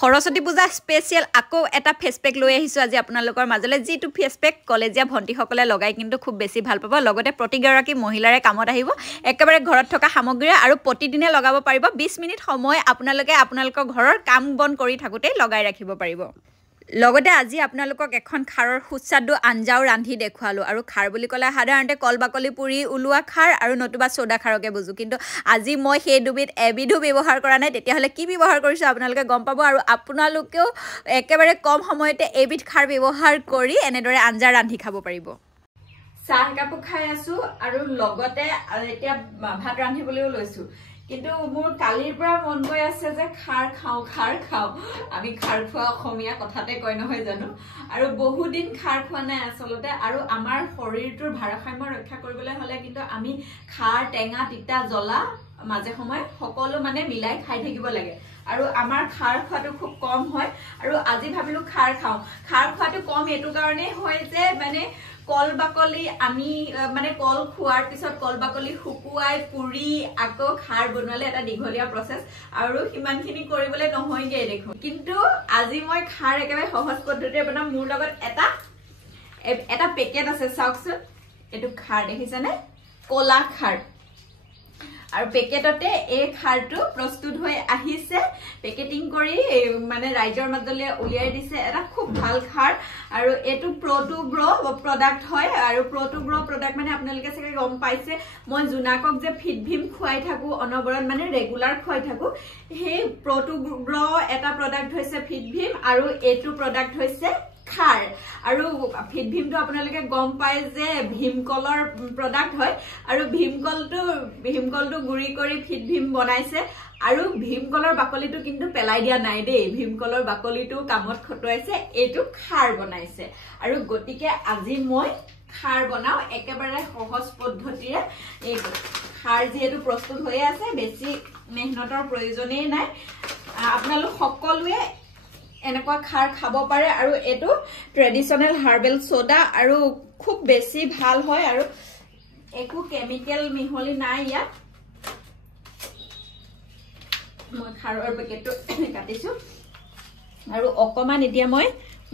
সৰস্বতী পূজা স্পেচিয়েল আকৌ এটা ফেচ পেক লৈ আহিছো আজি আপোনালোকৰ মাজলৈ যিটো ফেচ পেক কলেজীয়া ভণ্টিসকলে লগাই কিন্তু খুব বেছি ভাল পাব লগতে প্ৰতিগৰাকী মহিলাৰে কামত আহিব একেবাৰে ঘৰত থকা সামগ্ৰী আৰু প্ৰতিদিনে লগাব পাৰিব 20 মিনিট সময় আপোনালোকৰ ঘৰৰ কাম বন কৰি থাকোতে লগাই ৰাখিব পাৰিব লগতে আজি আপোনালোকক এখন খাৰৰ সুস্বাদু আঞ্জাও ৰান্ধি দেখুৱালো আৰু খাৰ বুলি ক'লে সাধাৰণতে কল বাকলি পুৰি উলোৱা খাৰ আৰু নতুবা সোডা খাৰকে বুজো কিন্তু আজি মই সেই দুবিধ এবিধো ব্যৱহাৰ কৰা নাই তেতিয়াহলে কি ব্যৱহাৰ কৰিছো আপোনালোকে গম পাব আৰু আপোনালোকেও একেবাৰে কম সময়তে এবিধ খাৰ ব্যৱহাৰ কৰি এনেদৰে আঞ্জা ৰান্ধি খাব পাৰিব চাহ কাপ খাই আছো আৰু লগতে এতিয়া ভাত ৰান্ধিবলৈও লৈছো কিন্তু মোৰ কালিৰ পৰা মন গৈ আছে যে খাৰ খাও আমি খাৰ খোৱা অসমীয়া কথাতে কয় নহয় জানো আৰু বহু দিন খাৰ খোৱা নাই আসলতে আৰু আমাৰ শৰীৰটোৰ ভাৰসাম্য ৰক্ষা কৰিবলৈ হলে কিন্তু আমি খাৰ টেঙা তিতা জ্বলা মাজে সময় সকলো মানে মিলাই খাই থাকিব লাগে আৰু আমাৰ খাৰ খোৱাটো খুব কম হয় আৰু আজি ভাবিলো খাৰ খোৱাটো কম এটো কাৰণে হয় যে মানে কল বাকলি আমি মানে কল খোৱাৰ পিছত কল বাকলি শুকুৱাই পুৰি আকৌ খাৰ বনালে এটা দীঘলীয়া প্ৰসেস আৰু হিমানখিনি কৰিবলৈ নহয়গে দেখো কিন্তু আজি মই খাৰ একেবাৰে সহজ পদ্ধতিৰে বনাম মোৰ লগত এটা পেকেট আছে চাওকচোন এটো খাৰ দেখিছেনে কলা খাৰ আৰু পেকেটতে এই খাৰটো প্ৰস্তুত হৈ আহিছে পেকেটিং কৰি মানে ৰাইজৰ মাজলৈ উলিয়াই দিছে এটা খুব ভাল খাৰ আৰু এটো প্ৰোটোগ্ৰো প্ৰডাক্ট হয় আৰু প্ৰোটোগ্ৰো প্ৰডাক্ট মানে আপোনালোকে চাগে গম পাইছে মই জুনাকক যে ফিটভিম খুৱাই থাকো অনবৰত মানে ৰেগুলাৰ খুৱাই থাকো সেই প্ৰোটোগ্ৰো এটা প্ৰডাক্ট হৈছে ফিটভিম আৰু এটো প্ৰডাক্ট হৈছে খাৰ আৰু ফিটভিমটো আপোনালোকে গম পায় যে ভীমকলৰ প্ৰডাক্ট হয় আৰু ভীমকলটো গুৰি কৰি ফিটভিম বনাইছে আৰু ভীমকলৰ বাকলিটো কিন্তু পেলাই দিয়া নাই দেই ভীমকলৰ বাকলিটো কামত খটুৱাইছে এটো খাৰ বনাইছে আৰু গটিকে আজি মই খাৰ বনাও একেবাৰে সহজ পদ্ধতিৰে এই খাৰ যেটো প্ৰস্তুত হৈ আছে বেছি মেহনতৰ প্ৰয়োজনেই নাই আপোনালোক সকলোৱে এনেকুৱা খাৰ খাব পাৰে আৰু এটো ট্ৰেডিশনাল হাৰ্বেল সোডা আৰু খুব বেছি ভাল হয় আৰু একো কেমিক্যাল মিহলি নাই ইয়াত মই খাৰৰ পেকেটটো কাটিছো আৰু অকমান এতিয়া মই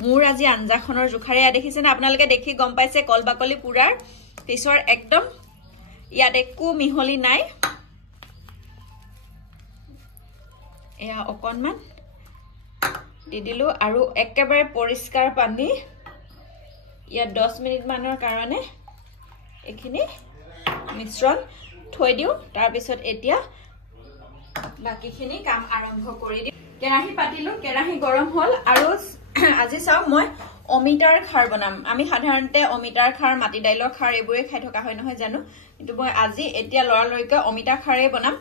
মোৰ আজি আঞ্জাখনৰ জুখাৰে দেখিছেনে আপোনালোকে দেখি গম পাইছে কল বাকলি পুৰাৰ পিছৰ একদম ইয়াত একো মিহলি নাই এয়া অকনমান দি দিলো আৰু একেবাৰে পৰিষ্কাৰ পানী ইয়াত 10 মিনিট মানৰ কাৰণে এখিনি মিশ্ৰণ থৈ দিও তাৰ পিছত এতিয়া বাকিখিনি কাম আৰম্ভ কৰি দিম কেৰাহী পাতিলো কেৰাহী গৰম হল আৰু আজি চাও মই অমিতাৰ খাৰ বনাম আমি সাধাৰণতে অমিতাৰ খাৰ মাটি দাইলৰ খাৰ এবোৰে খাই থকা হয় নহয় জানো কিন্তু মই আজি এতিয়া লৰালৰিকৈ অমিতা খাৰে বনাম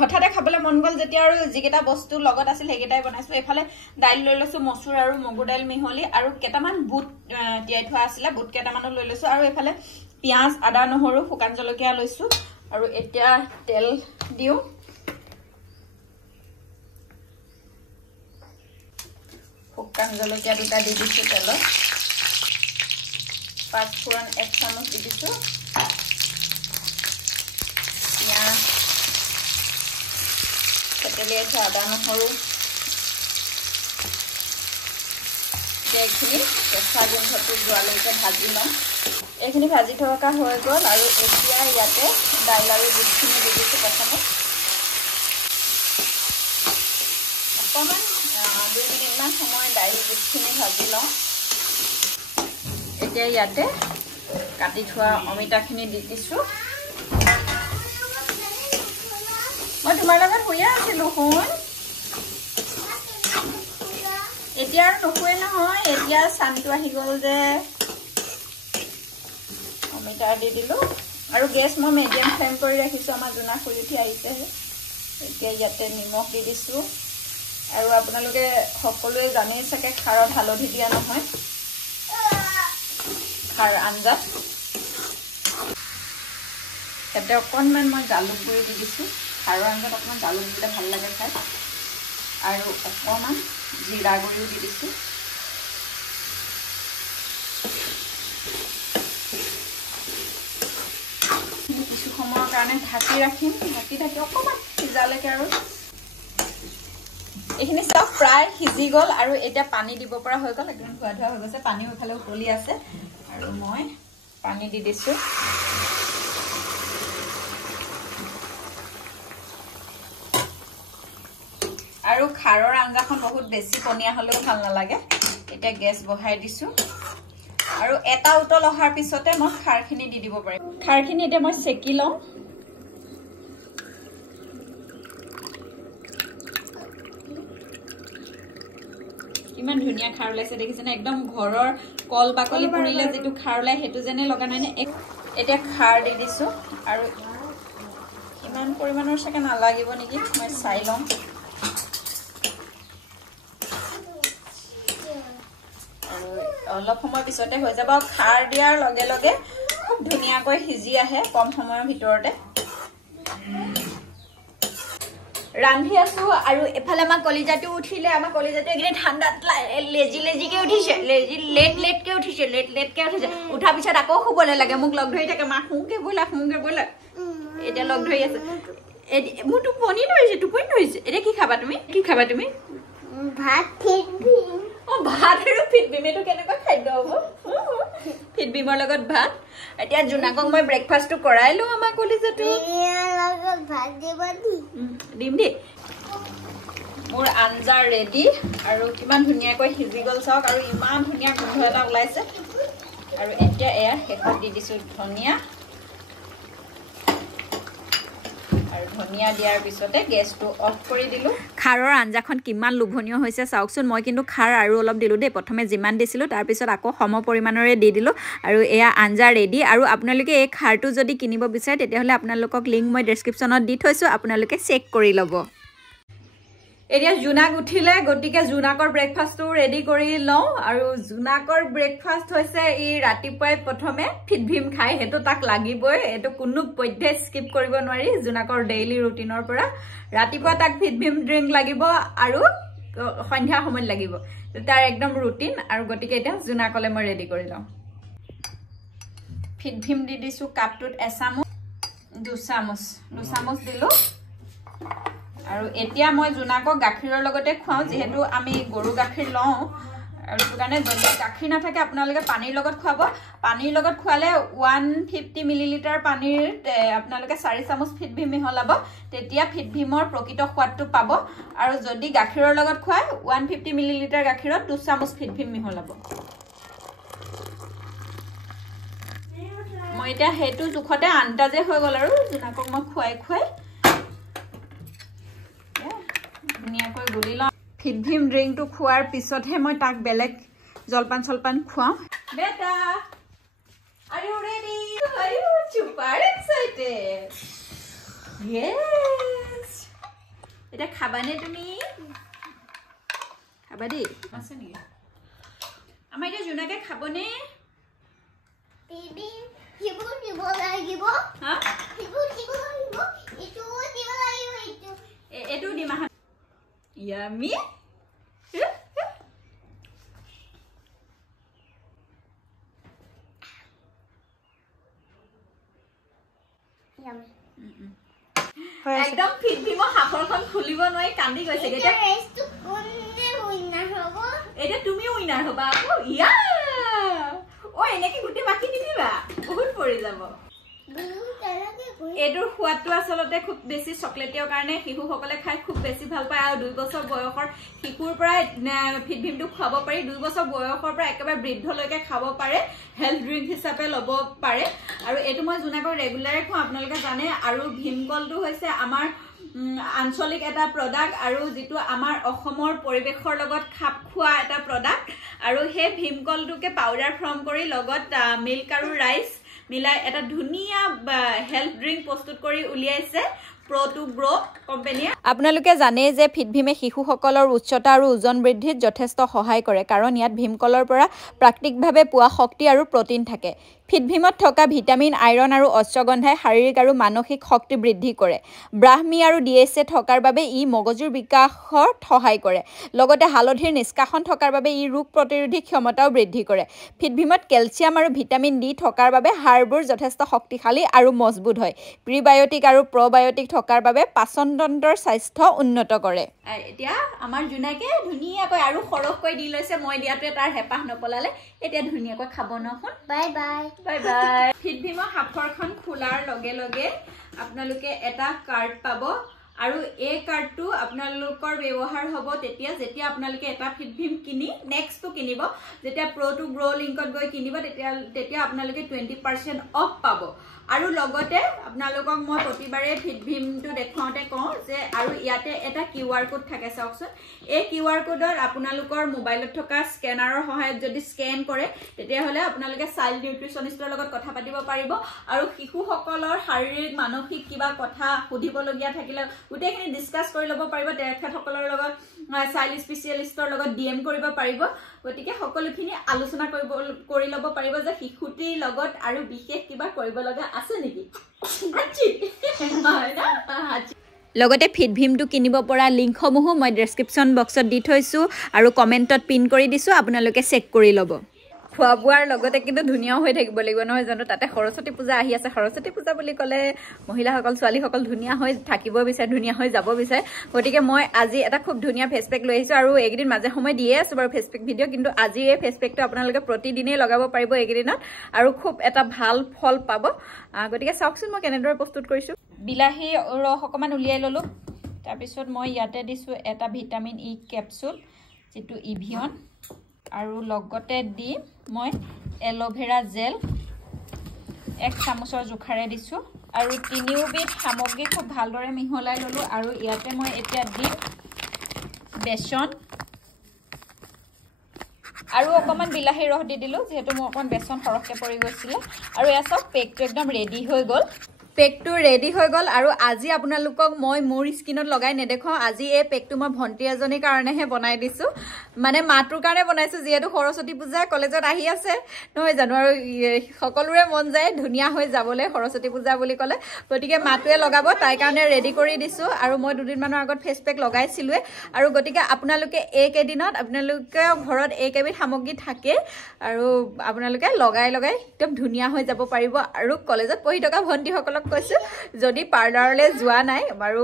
হঠাতে খাবলৈ মন গল যেতিয়া আৰু যিকেটা বস্তু লগত আছিল হেগেটাই বনাইছো এফালে দাইল লৈ লৈছো মসুৰ আৰু মগু দাইল মিহলি আৰু কেটামান বুট তিয়াই থোৱা আছিল বুট কেটামানো লৈ লৈছো আৰু এফালে পিয়াজ আদা নহৰু শুকান জলকীয়া লৈছো আৰু এতিয়া তেল দিও শুকান জলকীয়া দুটা দি দিছো তেলত পাঁচফোৰণ 1 চামুচ দি দিছো পিয়াজ তেতেলী আদা নহৰু এইখিনি কেঁচা গোন্ধটো যোৱালৈকে ভাজি লওঁ এইখিনি ভাজি থকা হৈ গ'ল আৰু এতিয়া ইয়াতে দাইল আৰু বুটখিনি দি দিছো প্ৰথমে অকণমান 2 মিনিটমান সময় দাইল বুটখিনি ভাজি লওঁ এতিয়া ইয়াতে কাটি থোৱা অমিতাখিনি দি দিছো মই তোমাৰ লগত শুইয়া আছিলো শুন এতিয়া আৰু নুশুৱে নহয় এতিয়া চানটো আহি গ'ল যে অমিতা দি দিলো আৰু গেছ মই মিডিয়াম ফ্লেম কৰি ৰাখিছো আমাৰ জুনা শুই উঠি আহিছে এতিয়া ইয়াতে নিমখ দি দিছো আৰু আপোনালোকে সকলোৱে জানেই চাগে খাৰত হালধি দিয়া নহয় খাৰ আঞ্জাত এতে অকনমান মই জালুক গুৰি দি দিছো খাৰৰ আঞ্জাত অকমান জালুক দিলে ভাল লাগে খাই আৰু অকমান জিৰা গুৰিও দি দিছো কিছু সময়ৰ কাৰণে ঢাকি ৰাখিম ঢাকি অকমান সিজালৈকে আৰু এইখিনি সব প্ৰায় সিজি গ'ল আৰু এতিয়া পানী দিব পৰা হৈ গ'ল একদম ধোৱা ধোৱা হৈ গৈছে পানীও ইফালে উতলি আছে আৰু মই পানী দি দিছো আৰু খাৰৰ আঞ্জাখন বহুত বেছি পনীয়া হলেও ভাল নালাগে এতিয়া গেছ বহাই দিছো আৰু এটা উতল অহাৰ পিছতে মই খাৰখিনি দি দিব পাৰিম খাৰখিনি এতিয়া মই সেকি লওঁ ইমান ধুনিয়া খাৰ ওলাইছে দেখিছেনে একদম ঘৰৰ কল বাকলি পুৰিলে যেটো খাৰ ওলাই হেতু জেনে লগা নাই নে এতিয়া খাৰ দি দিছো আৰু ইমান পৰিমাণৰ সাকে নালাগিব নেকি মই চাই লম আৰু অলপ সময় পিছতে হৈ যাব খাৰ দিয়াৰ লগে লগে খুব ধুনিয়াকৈ সিজি আহে কম সময়ৰ ভিতৰতে ৰান্ধি আছো আৰু এফালে আমাৰ কলিজাটো উঠিলে আমাৰ কলিজাটো একদম ঠাণ্ডাত লেজিকে উঠিছে লেটকে উঠিছে উঠা পিছত আকৌ শুবলৈ লাগে মোক লগ ধৰি থাকে মা শুকে বলা এতিয়া লগ ধৰি আছে মোৰ টোপনি ধৰিছে এতিয়া কি খাবা তুমি ভাত ফিটবিম ভাত আৰু ফিটবিম এটো কেনেকুৱা খাদ্য হ'ব ফিটবিমৰ লগত ভাত এতিয়া জুনাকক মই ব্ৰেকফাষ্টটো কৰাইলো আমাৰ কলিজাটো লগত ভাত দিম দি মোৰ আঞ্জা ৰেডি আৰু কিমান ধুনিয়াকৈ সিজি গল চাওক আৰু ইমান ধুনিয়া গোন্ধ এটা ওলাইছে আৰু এতিয়া এয়া শেষত দি দিছো ধনিয়া আৰু ধনিয়া দিয়াৰ পিছতে গেছটো অফ কৰি দিলো খাৰৰ আঞ্জাখন কিমান লোভনীয় হৈছে চাওকচোন মই কিন্তু খাৰ আৰু অলপ দিলো দেই প্ৰথমে যিমান দিছিলো তাৰ পিছত আকৌ সম পৰিমাণৰে দি দিলো আৰু এয়া আঞ্জা ৰেডি আৰু আপোনালোকে এই খাৰটো যদি কিনিব বিচাৰে তেতিয়াহলে আপোনালোকক লিংক মই ডেসক্ৰিপচনত দি থৈছো আপোনালোকে চেক কৰি ল'ব এতিয়া জুনাক উঠিলে গটিকে জুনাকৰ ব্ৰেকফাষ্টটো ৰেডি কৰি লওঁ আৰু জুনাকৰ ব্ৰেকফাষ্ট হৈছে ই ৰাতিপুৱাই প্ৰথমে ফিটভিম খাই হেতু তাক লাগিবই এটো কোনো পধ্যে স্কিপ কৰিব নোৱাৰি জুনাকৰ ডেইলি ৰুটিনৰ পৰা ৰাতিপুৱা তাক ফিটভিম ড্ৰিংক লাগিব আৰু সন্ধ্যা সময় লাগিব তাৰ একদম ৰুটিন আৰু গটিকে এটা জুনাকলে মই ৰেডি কৰি লওঁ ফিটভিম দি দিছো কাপটোত এচামুচ দুচামুচ দিলো আৰু এতিয়া মই জুনাকক গাখীৰৰ লগতে খুৱাও যেহেতু আমি গৰু গাখীৰ লওঁ আৰু কাৰণে যদি গাখীৰ নাথাকে আপোনালোকে পানীৰ লগত খুৱাব পানীৰ লগত খুৱালে 150 মিলিলিটাৰ পানীৰ আপোনালোকে 4 চামুচ ফিটভিম মিহলাব তেতিয়া ফিটভিমৰ প্ৰকৃত সোৱাদটো পাব আৰু যদি গাখীৰৰ লগত খুৱায় 150 মিলিলিটাৰ গাখীৰত 2 চামুচ ফিটভিম মিহলাব মই এতিয়া হেতু জুখতে আন্দাজে হৈ গল আৰু জুনাকক মই খুৱাই ধুনিয়াকৈ গুলি লওঁ ফিটভিম ড্ৰিংকটো খোৱাৰ পিছতহে মই তাক বেলেগ জলপান খুৱাও বেটা are you ready are you super excited yes এটা খাবানে তুমি খাবা দেই আছে নেকি আমাৰ এতিয়া জুনাকে খাবনে বেবি হিবু দিব লাগিব হা হিবু দিব লাগিব এটো দিব লাগিব এটো দিমা Yummy. Yummy. একদম ফিটভিমৰ হাফৰখন খুলিব নোৱাৰি কান্দি গৈছে এটা ৰেষ্টটো কোনে উইনাৰ হ'ব এটা তুমি উইনাৰ হ'বা আকৌ ইয়া ও এনেকে গুটি বাকি দিবা বহুত পৰি যাব এটোৰ সোৱাদটো আসলতে খুব বেছি চকলেটীয় কাৰণে শিশুসকলে খাই খুব বেছি ভাল পায় আৰু 2 বছৰ বয়সৰ শিশুৰ পৰা ফিটভিমটো খাব পাৰি 2 বছৰ বয়সৰ পৰা একেবাৰে বৃদ্ধলৈকে খাব পাৰে হেলথ ড্ৰিংক হিচাপে ল'ব পাৰে আৰু এটো মই জুনাকৰ ৰেগুলাৰে খুৱা আপোনালোকে জানে আৰু ভীমকলটো হৈছে আমাৰ আঞ্চলিক এটা প্ৰডাক্ট আৰু যেটো আমাৰ অসমৰ পৰিবেশৰ লগত খাপ খোৱা এটা প্ৰডাক্ট আৰু হে ভীমকলটোকে পাউডাৰ ফৰ্ম কৰি লগত মিল্ক আৰু ৰাইচ মিলাই এটা ধুনিয়া হেলথ ড্ৰিংক প্ৰস্তুত কৰি উলিয়াইছে Pro to Grow কোম্পানী আপোনালোকে জানে যে ফিটভিমে শিশুসকলৰ উচ্চতা আৰু ওজন বৃদ্ধিত যথেষ্ট সহায় কৰে কাৰণ ইয়াত ভীমকলৰ পৰা প্ৰাকৃতিকভাৱে পোৱা শক্তি আৰু প্ৰটিন থাকে ফিটভিমত থকা ভিটামিন আইৰণ আৰু অশ্বগন্ধাই শাৰীৰিক আৰু মানসিক শক্তি বৃদ্ধি কৰে ব্ৰাহ্মী আৰু ডিএছএ থকাৰ বাবে ই মগজুৰ বিকাশত সহায় কৰে লগতে হালধিৰ নিষ্কাশন থকাৰ বাবে ই ৰোগ প্ৰতিৰোধী ক্ষমতাও বৃদ্ধি কৰে ফিটভিমত কেলচিয়াম আৰু ভিটামিন ডি থকাৰ বাবে হাড়বোৰ যথেষ্ট শক্তিশালী আৰু মজবুত হয় প্ৰিবায়োটিক আৰু প্ৰবায়োটিক থকাৰ বাবে পাচনতন্ত্ৰৰ স্বাস্থ্য উন্নত কৰে এতিয়া আমাৰ জুনাকে ধুনীয়াকৈ আৰু সৰহকৈ দি লৈছে মই দিয়াটোৱে তাৰ হেপাহ নপলালে এতিয়া ধুনীয়াকৈ খাব নহন বাই বাই বাই বাই ফিটভিমৰ হাফৰখন খোলাৰ লগে লগে আপোনালোকে এটা কাৰ্ড পাব আৰু এই কাৰ্ডটো আপোনালোকৰ ব্যৱহাৰ হ'ব তেতিয়া যেতিয়া আপোনালোকে এটা ফিটভিম কিনি নেক্সটটো কিনিব যেতিয়া প্ৰ টু গ্ৰ লিংকত গৈ কিনিব তেতিয়া আপোনালোকে 20% অফ পাব আৰু লগতে আপোনালোকক মই প্ৰতিবাৰে ফিটভিমটো দেখুৱাওঁতে কওঁ যে আৰু ইয়াতে এটা কিউআৰ কোড থাকে চাওকচোন এই কিউআৰ কোডত আপোনালোকৰ মোবাইলত থকা স্কেনাৰৰ সহায়ত যদি স্কেন কৰে তেতিয়াহ'লে আপোনালোকে চাইল্ড নিউট্ৰিচনিষ্টৰ লগত কথা পাতিব পাৰিব আৰু শিশুসকলৰ শাৰীৰিক মানসিক কিবা কথা সুধিবলগীয়া থাকিলে গোটেইখিনি ডিছকাছ কৰি ল'ব পাৰিব তেখেতসকলৰ লগত চাইল্ড স্পেচিয়েলিষ্টৰ লগত ডিএম কৰিব পাৰিব গতিকে সকলোখিনি আলোচনা কৰি ল'ব পাৰিব যে শিশুটিৰ লগত আৰু বিশেষ কিবা কৰিব লগা আছে নেকি লগতে ফিটভিমটো কিনিব পৰা লিংকসমূহো মই ডেছক্ৰিপশ্যন বক্সত দি থৈছোঁ আৰু কমেণ্টত পিন কৰি দিছোঁ আপোনালোকে চেক কৰি ল'ব খোৱা বোৱাৰ লগতে কিন্তু ধুনীয়াও হৈ থাকিব লাগিব নহয় জানো তাতে সৰস্বতী পূজা আহি আছে সৰস্বতী পূজা বুলি ক'লে মহিলাসকল ছোৱালীসকল ধুনীয়া হৈ থাকিব বিচাৰে ধুনীয়া হৈ যাব বিচাৰে গতিকে মই আজি এটা খুব ধুনীয়া ফেচ পেক লৈ আহিছোঁ আৰু এইকেইদিন মাজে সময় দিয়ে আছোঁ বাৰু ফেচ পেক ভিডিঅ' কিন্তু আজি এই ফেচ পেকটো আপোনালোকে প্ৰতিদিনেই লগাব পাৰিব এইকেইদিনত আৰু খুব এটা ভাল ফল পাব গতিকে চাওকচোন মই কেনেদৰে প্ৰস্তুত কৰিছোঁ বিলাহী ৰস অকণমান উলিয়াই ল'লোঁ তাৰপিছত মই ইয়াতে দিছোঁ এটা ভিটামিন ই কেপচুল যিটো ইভিয়ন আৰু লগতে দি মই এল'ভেৰা জেল 1 চামুচৰ জোখাৰে দিছোঁ আৰু তিনিওবিধ সামগ্ৰী খুব ভালদৰে মিহলাই ল'লোঁ আৰু ইয়াতে মই এতিয়া দিম বেচন আৰু অকণমান বিলাহী ৰস দি দিলোঁ যিহেতু মোৰ অকণমান বেচন সৰহকৈ পৰি গৈছিলে আৰু এয়া চাওক পেকটো একদম ৰেডি হৈ গ'ল পেকটো ৰেডি হৈ গ'ল আৰু আজি আপোনালোকক মই মোৰ স্কিনত লগাই নেদেখাওঁ আজি এই পেকটো মই ভণ্টি এজনীৰ কাৰণেহে বনাই দিছোঁ মানে মাটোৰ কাৰণে বনাইছোঁ যিহেতু সৰস্বতী পূজা কলেজত আহি আছে নহয় জানো আৰু সকলোৰে মন যায় ধুনীয়া হৈ যাবলৈ সৰস্বতী পূজা বুলি ক'লে গতিকে মাটোৱে লগাব তাইৰ কাৰণে ৰেডি কৰি দিছোঁ আৰু মই দুদিনমানৰ আগত ফেচ পেক লগাইছিলোঁৱে আৰু গতিকে আপোনালোকে এইকেইদিনত আপোনালোকে ঘৰত এইকেইবিধ সামগ্ৰী থাকে আৰু আপোনালোকে লগাই একদম ধুনীয়া হৈ যাব পাৰিব আৰু কলেজত পঢ়ি থকা ভণ্টিসকলক কৈছোঁ যদি পাৰ্লাৰলৈ যোৱা নাই বাৰু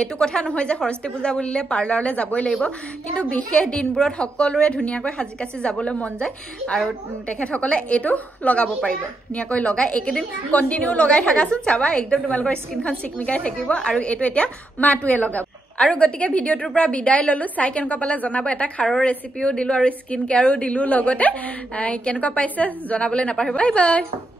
এইটো কথা নহয় যে সৰস্বতী পূজা বুলিলে পাৰ্লাৰলৈ যাবই লাগিব কিন্তু বিশেষ দিনবোৰত সকলোৰে ধুনীয়াকৈ সাজি কাচি যাবলৈ মন যায় আৰু তেখেতসকলে এইটো লগাব পাৰিব ধুনীয়াকৈ লগাই এইকেইদিন কণ্টিনিউ লগাই থাকাচোন চাবা একদম তোমালোকৰ স্কিনখন চিকমিকাই থাকিব আৰু এইটো এতিয়া মাটোৱে লগাব আৰু গতিকে ভিডিঅ'টোৰ পৰা বিদায় ল'লোঁ চাই কেনেকুৱা পালে জনাব এটা খাৰৰ ৰেচিপিও দিলোঁ আৰু স্কিন কেয়াৰো দিলোঁ লগতে কেনেকুৱা পাইছে জনাবলৈ নাপাহৰিব বাই বাই